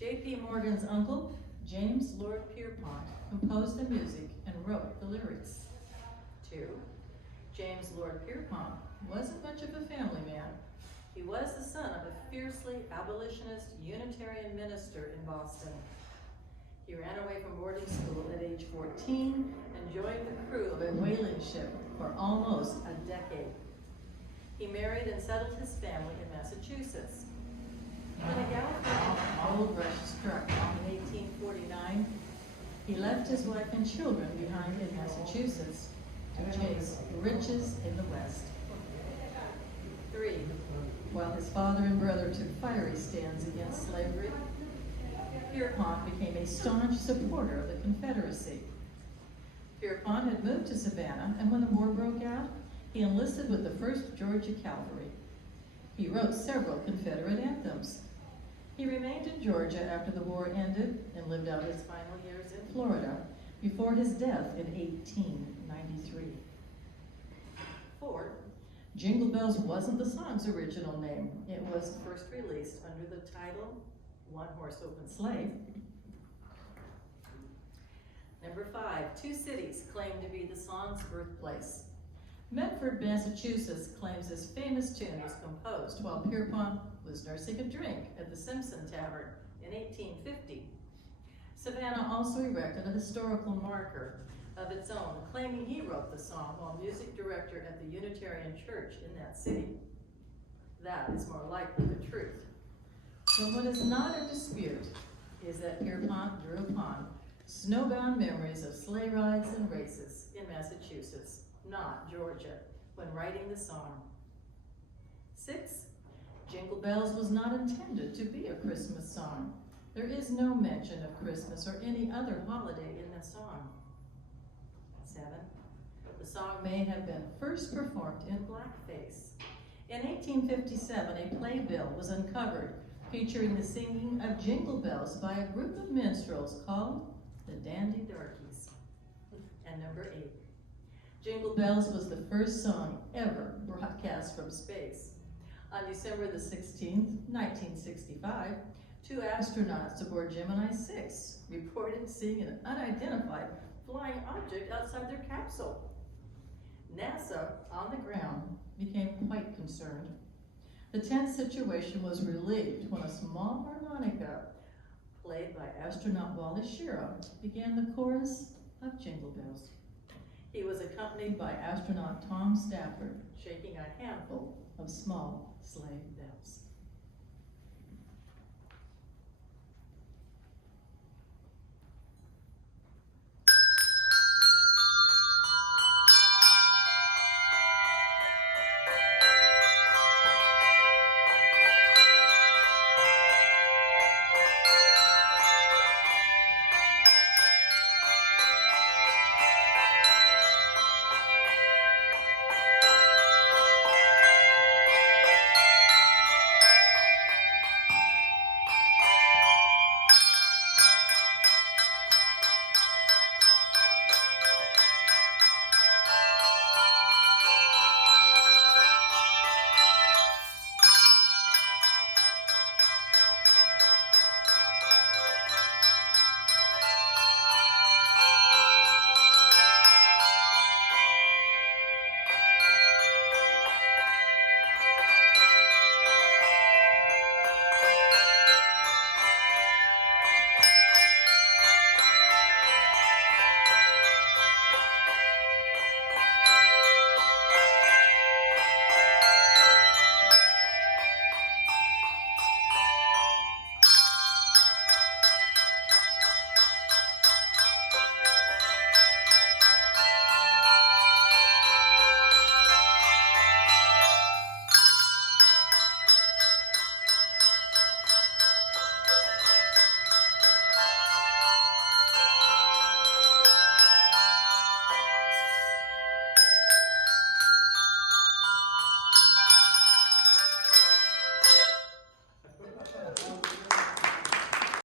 J.P. Morgan's uncle, James Lord Pierpont, composed the music and wrote the lyrics. 2. James Lord Pierpont wasn't much of a family man. He was the son of a fiercely abolitionist Unitarian minister in Boston. He ran away from boarding school at age 14 and joined the crew of a whaling ship for almost a decade. He married and settled his family in Massachusetts. When a California gold rush struck in 1849, he left his wife and children behind in Massachusetts to chase riches in the West. 3. While his father and brother took fiery stands against slavery, Pierpont became a staunch supporter of the Confederacy. Pierpont had moved to Savannah, and when the war broke out, he enlisted with the 1st Georgia Cavalry. He wrote several Confederate anthems. He remained in Georgia after the war ended and lived out his final years in Florida before his death in 1893. 4. Jingle Bells wasn't the song's original name. It was first released under the title One Horse Open Sleigh. Number 5, 2 cities claim to be the song's birthplace. Medford, Massachusetts claims this famous tune was composed while Pierpont was nursing a drink at the Simpson Tavern in 1850. Savannah also erected a historical marker of its own, claiming he wrote the song while music director at the Unitarian Church in that city. That is more likely the truth. But what is not in dispute is that Pierpont drew upon snowbound memories of sleigh rides and races in Massachusetts, not Georgia, when writing the song. 6. Jingle Bells was not intended to be a Christmas song. There is no mention of Christmas or any other holiday in the song. 7. The song may have been first performed in blackface. In 1857, a playbill was uncovered featuring the singing of Jingle Bells by a group of minstrels called the Dandy Darkies. And number 8. Jingle Bells was the first song ever broadcast from space. On December the 16th, 1965, 2 astronauts aboard Gemini 6 reported seeing an unidentified flying object outside their capsule. NASA, on the ground, became quite concerned. The tense situation was relieved when a small harmonica, played by astronaut Wally Schirra, began the chorus of Jingle Bells. He was accompanied by astronaut Tom Stafford, shaking a handful of small sleigh bells.